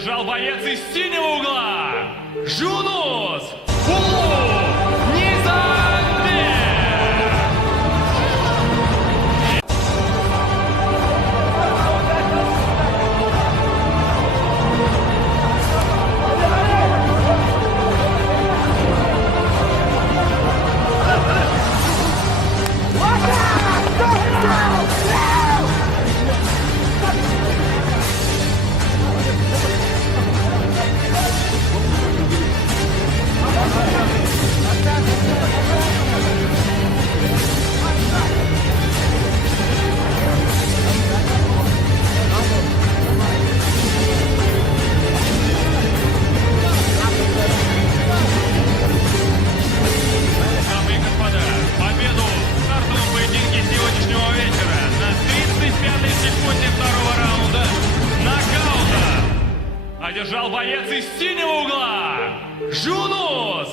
Одержал боец из синего угла. Жунус Низамбек. Дамы и господа, победу в стартовом поединке сегодняшнего вечера на 35-й секунде второго раунда нокаута одержал боец из синего угла Жунус